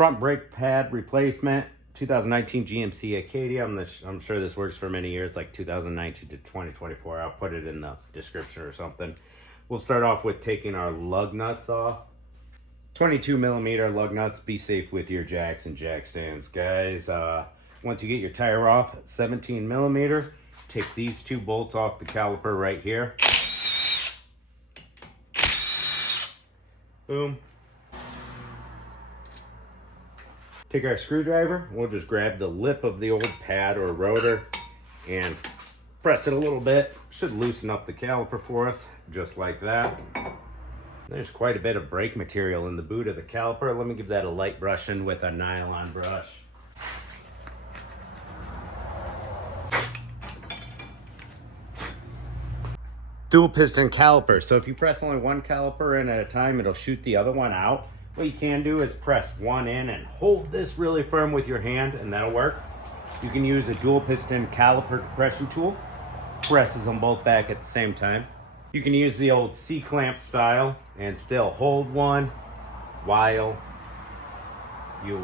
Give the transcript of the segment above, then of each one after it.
front brake pad replacement, 2019 GMC Acadia. I'm sure this works for many years, like 2019 to 2024. I'll put it in the description or something. We'll start off with taking our lug nuts off. 22 millimeter lug nuts. Be safe with your jacks and jack stands, guys. Once you get your tire off, 17 millimeter, take these two bolts off the caliper right here. Boom. Take our screwdriver, we'll just grab the lip of the old pad or rotor and press it a little bit. Should loosen up the caliper for us, just like that. There's quite a bit of brake material in the boot of the caliper. Let me give that a light brushing with a nylon brush. Dual piston caliper. So if you press only one caliper in at a time, it'll shoot the other one out. What you can do is press one in and hold this really firm with your hand, and that'll work. You can use a dual piston caliper compression tool. Presses them both back at the same time. You can use the old C-clamp style and still hold one while you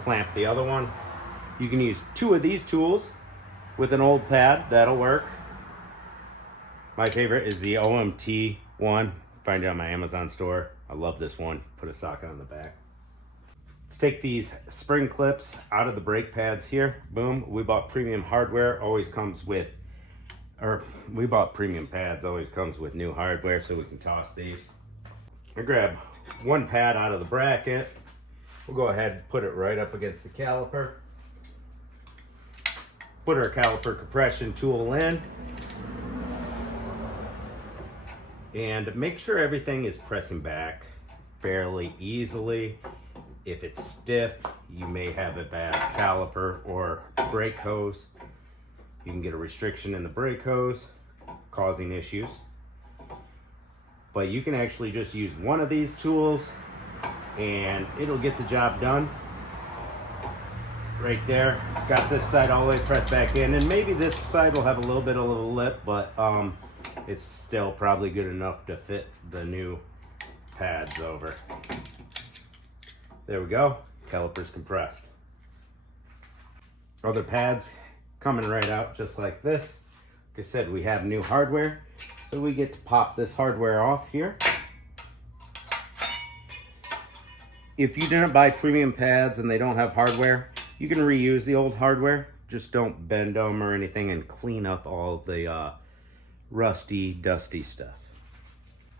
clamp the other one. You can use two of these tools with an old pad, that'll work. My favorite is the OMT one. Find it on my Amazon store. I love this one. Put a socket on the back. Let's take these spring clips out of the brake pads here. Boom. We bought premium hardware. Always comes with, or we bought premium pads. Always comes with new hardware, so we can toss these. I grab one pad out of the bracket. We'll go ahead and put it right up against the caliper. Put our caliper compression tool in. And make sure everything is pressing back fairly easily. If it's stiff, you may have a bad caliper or brake hose. You can get a restriction in the brake hose, causing issues. But you can actually just use one of these tools and it'll get the job done. Right there, got this side all the way pressed back in, and maybe this side will have a little bit of a lip, but it's still probably good enough to fit the new pads over. There we go, caliper's compressed. Other pads coming right out just like this. Like I said, we have new hardware, so we get to pop this hardware off here. If you didn't buy premium pads and they don't have hardware, you can reuse the old hardware. Just don't bend them or anything, and clean up all the rusty, dusty stuff.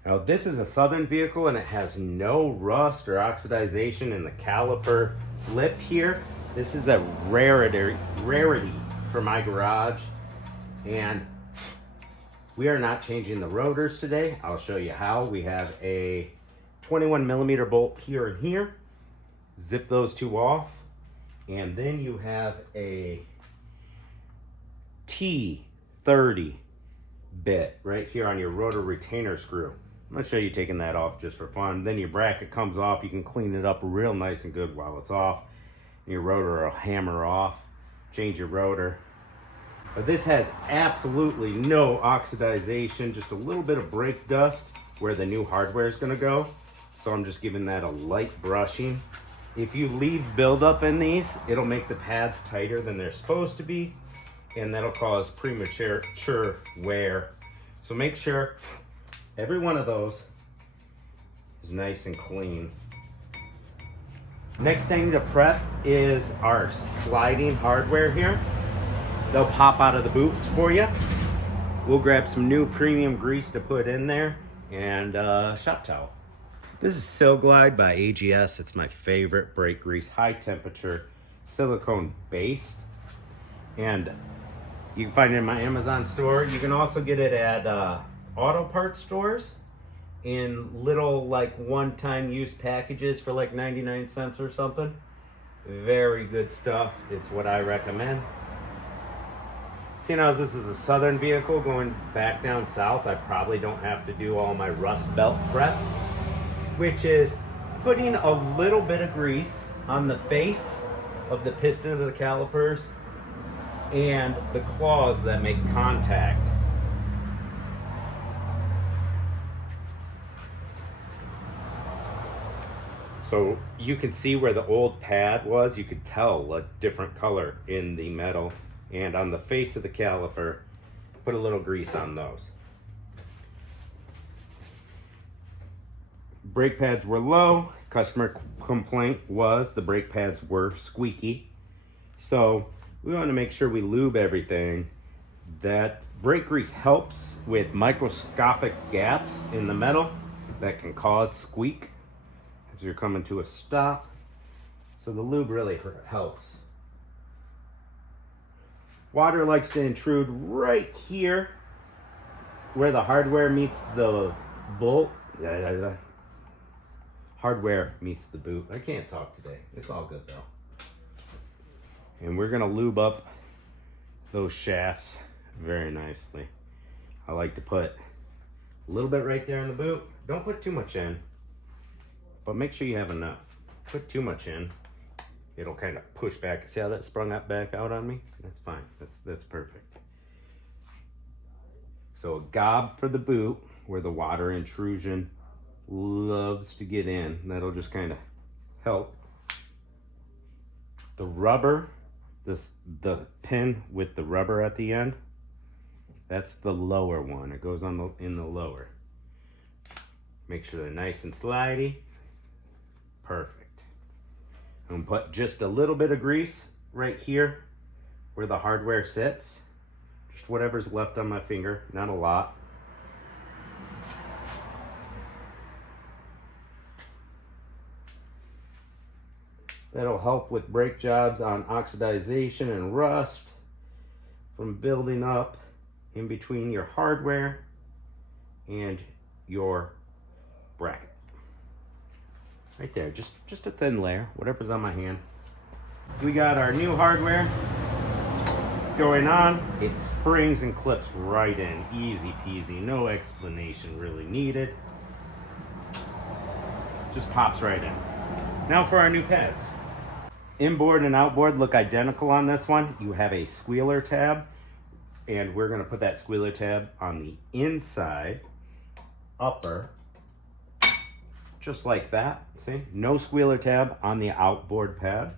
Now this is a Southern vehicle and it has no rust or oxidization in the caliper lip here. This is a rarity for my garage, and we are not changing the rotors today. I'll show you how. We have a 21 millimeter bolt here and here. Zip those two off, and then you have a T30 bit right here on your rotor retainer screw. I'm going to show you taking that off just for fun. Then your bracket comes off. You can clean it up real nice and good while it's off. Your rotor will hammer off. Change your rotor. But this has absolutely no oxidization, just a little bit of brake dust where the new hardware is going to go. So I'm just giving that a light brushing. If you leave buildup in these, it'll make the pads tighter than they're supposed to be, and that'll cause premature wear. So make sure every one of those is nice and clean. Next thing to prep is our sliding hardware here. They'll pop out of the boots for you. We'll grab some new premium grease to put in there, and shop towel. This is Sil Glide by AGS. It's my favorite brake grease, high temperature, silicone based. And you can find it in my Amazon store. You can also get it at auto parts stores in little like one-time use packages for like 99 cents or something. Very good stuff. It's what I recommend. Seeing as this is a Southern vehicle going back down south, I probably don't have to do all my rust belt prep, which is putting a little bit of grease on the face of the piston of the calipers and the claws that make contact. So you can see where the old pad was. You could tell a different color in the metal. And on the face of the caliper, put a little grease on those. Brake pads were low. Customer complaint was the brake pads were squeaky. So we want to make sure we lube everything. That brake grease helps with microscopic gaps in the metal that can cause squeak as you're coming to a stop. So the lube really helps. Water likes to intrude right here where the hardware meets the bolt. Hardware meets the boot. I can't talk today. It's all good though. And we're gonna lube up those shafts very nicely. I like to put a little bit right there in the boot. Don't put too much in, but make sure you have enough. Put too much in, it'll kind of push back. See how that sprung up back out on me? That's fine. That's perfect. So a gob for the boot where the water intrusion loves to get in. That'll just kind of help. The rubber, the pin with the rubber at the end, that's the lower one. It goes on in the lower. Make sure they're nice and slidey. Perfect. I'm gonna put just a little bit of grease right here where the hardware sits. Just whatever's left on my finger, not a lot. That'll help with brake jobs on oxidization and rust from building up in between your hardware and your bracket. Right there, just a thin layer, whatever's on my hand. We got our new hardware going on. It springs and clips right in, easy peasy, no explanation really needed. Just pops right in. Now for our new pads. Inboard and outboard look identical on this one. You have a squealer tab, and we're gonna put that squealer tab on the inside upper, just like that. See, no squealer tab on the outboard pad.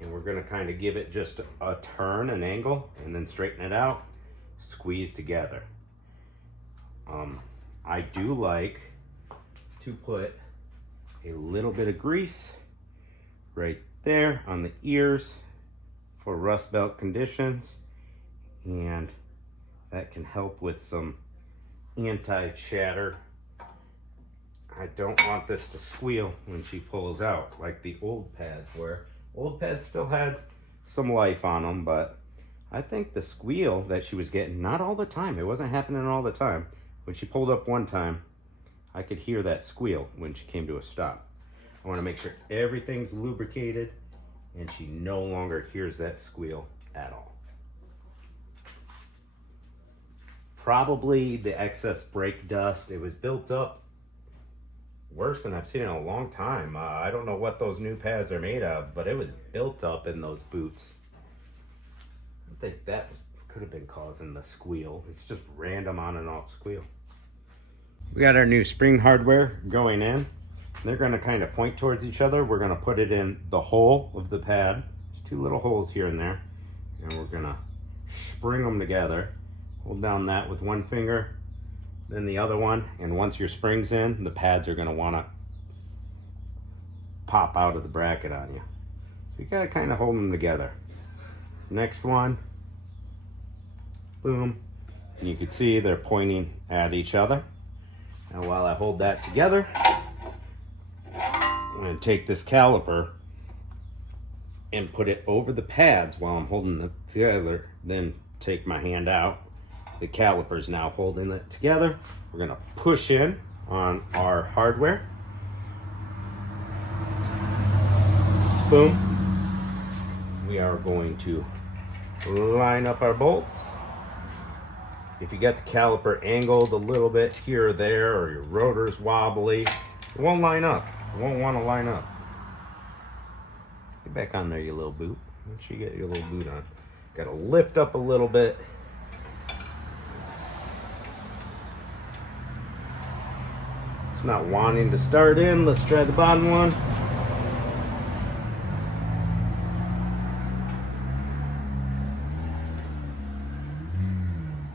And we're gonna kind of give it just a turn, an angle, and then straighten it out, squeeze together. I do like to put a little bit of grease right there on the ears for rust belt conditions, and that can help with some anti-chatter. I don't want this to squeal when she pulls out like the old pads were. Old pads still had some life on them, but I think the squeal that she was getting, not all the time, it wasn't happening all the time. When she pulled up one time, I could hear that squeal when she came to a stop. I want to make sure everything's lubricated and she no longer hears that squeal at all. Probably the excess brake dust. It was built up worse than I've seen in a long time. I don't know what those new pads are made of, but it was built up in those boots. I think that could have been causing the squeal. It's just random on and off squeal. We got our new spring hardware going in. They're going to kind of point towards each other. We're going to put it in the hole of the pad. There's two little holes here and there. And we're going to spring them together. Hold down that with one finger, then the other one. And once your spring's in, the pads are going to want to pop out of the bracket on you. So you got to kind of hold them together. Next one. Boom. And you can see they're pointing at each other. Now while I hold that together, I'm going to take this caliper and put it over the pads while I'm holding it together. Then take my hand out. The caliper's now holding it together. We're going to push in on our hardware. Boom. We are going to line up our bolts. If you got the caliper angled a little bit here or there, or your rotor's wobbly, it won't line up. It won't want to line up. Get back on there, you little boot. Make sure you get your little boot on. Got to lift up a little bit. It's not wanting to start in. Let's try the bottom one.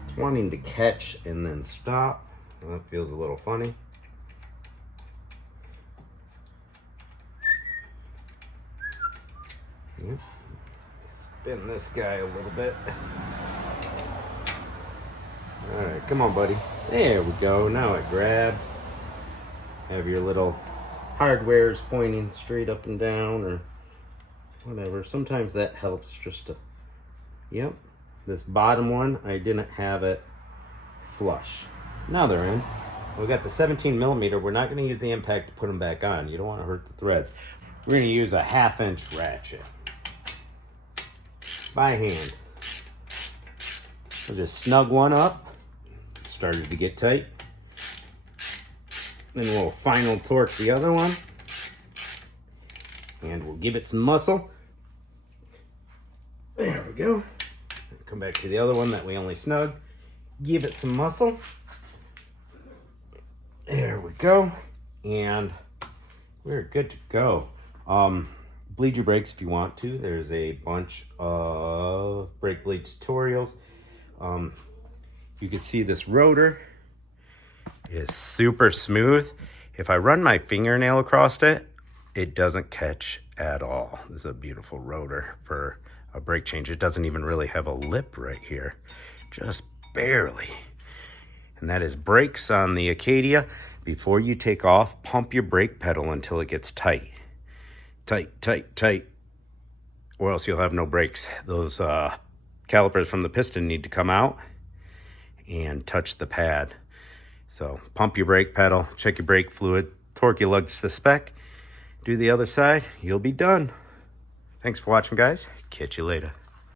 It's wanting to catch and then stop. That feels a little funny. Yep. Spin this guy a little bit. All right, come on, buddy. There we go. Now it grabbed. Have your little hardwares pointing straight up and down or whatever. Sometimes that helps just to, yep. This bottom one, I didn't have it flush. Now they're in. We got the 17mm. We're not going to use the impact to put them back on. You don't want to hurt the threads. We're going to use a 1/2" ratchet by hand. I'll just snug one up. Started to get tight. Then we'll final torque the other one. And we'll give it some muscle. There we go. Come back to the other one that we only snug. Give it some muscle. There we go. And we're good to go. Bleed your brakes if you want to. There's a bunch of brake blade tutorials. You can see this rotor is super smooth. If I run my fingernail across it, it doesn't catch at all. This is a beautiful rotor for a brake change. It doesn't even really have a lip right here, just barely. And that is brakes on the Acadia. Before you take off, pump your brake pedal until it gets tight. Tight, tight, tight, or else you'll have no brakes. Those calipers from the piston need to come out and touch the pad. So pump your brake pedal, check your brake fluid, torque your lugs to spec, do the other side, you'll be done. Thanks for watching, guys. Catch you later.